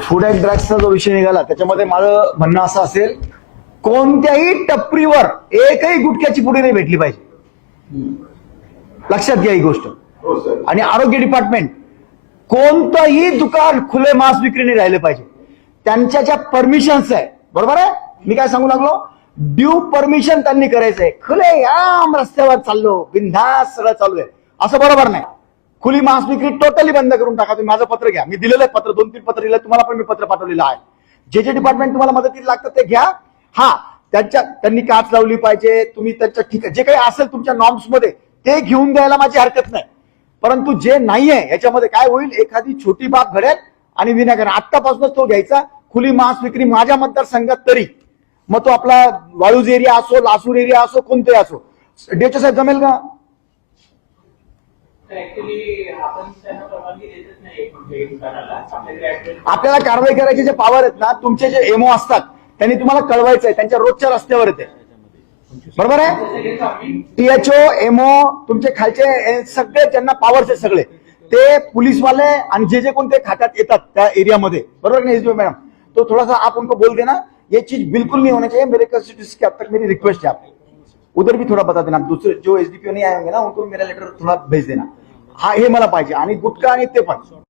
Food and ड्रग्सचा जो विषय निघाला त्याच्यामध्ये माझं म्हणणं असं असेल कोणत्याही टपरीवर एकही गुटख्याची पुढे नाही भेटली पाहिजे. लक्षात घ्या ही गोष्ट. आणि आरोग्य डिपार्टमेंट कोणतंही दुकान खुले मांस विक्रीने राहिले पाहिजे. त्यांच्या ज्या परमिशन्स आहे बरोबर आहे? मी काय सांगू लागलो? ड्यू परमिशन त्यांनी करायचंय. खुले आम रस्त्यावर चाललो बिंदास सगळं चालू आहे. असं बरोबर नाही. खुली मांस विक्री टोटली बंद करून टाका तुम्ही माझं पत्र घ्या. मी दिलेलं पत्र दोन तीन पत्र दिलं तुम्हाला पण मी पत्र पाठवलेलं आहे. जे जे डिपार्टमेंट तुम्हाला मदतीला लागतं ते घ्या. हा त्यांच्या त्यांनी काच लावली पाहिजे तुम्ही त्यांच्या ठीक जे काही असेल तुमच्या नॉर्म्समध्ये ते घेऊन द्यायला माझी हरकत नाही. परंतु जे नाहीये याच्यामध्ये काय होईल? एखादी छोटी बाब घडेल आणि विनाकारण. आत्तापासूनच तो घ्यायचा. खुली मांस विक्री माझ्या मतदारसंघात तरी. मग तो आपला वाळूज एरिया असो लासूर एरिया असो कोणते असो. डेचो साहेब जमेल का? आपल्याला कारवाई करायचे जे पॉवर आहेत ना तुमचे जे एमओ असतात त्यांनी तुम्हाला कळवायचं आहे त्यांच्या रोजच्या रस्त्यावर येते. बरोबर आहे? टीएचओ एमओ तुमचे खालचे सगळे त्यांना पॉवर्स आहेत सगळे. ते पोलीसवाले आणि जे जे कोणते खात्यात येतात त्या एरियामध्ये. बरोबर नाही एसडीओ मॅडम? तो थोड़ा सा आप उनको बोल देना. ये चीज बिल्कुल नहीं होना चाहिए मेरे कंस्टिट्यूशन के अब तक मेरी रिक्वेस्ट है आपको. उधर भी थोड़ा बता देना दूसरे जो एसडीपीओ नहीं आए होंगे ना उनको मेरा लेटर थोड़ा भेज देना। हा हे मला पाहिजे. आणि गुटखा आणि ते पण.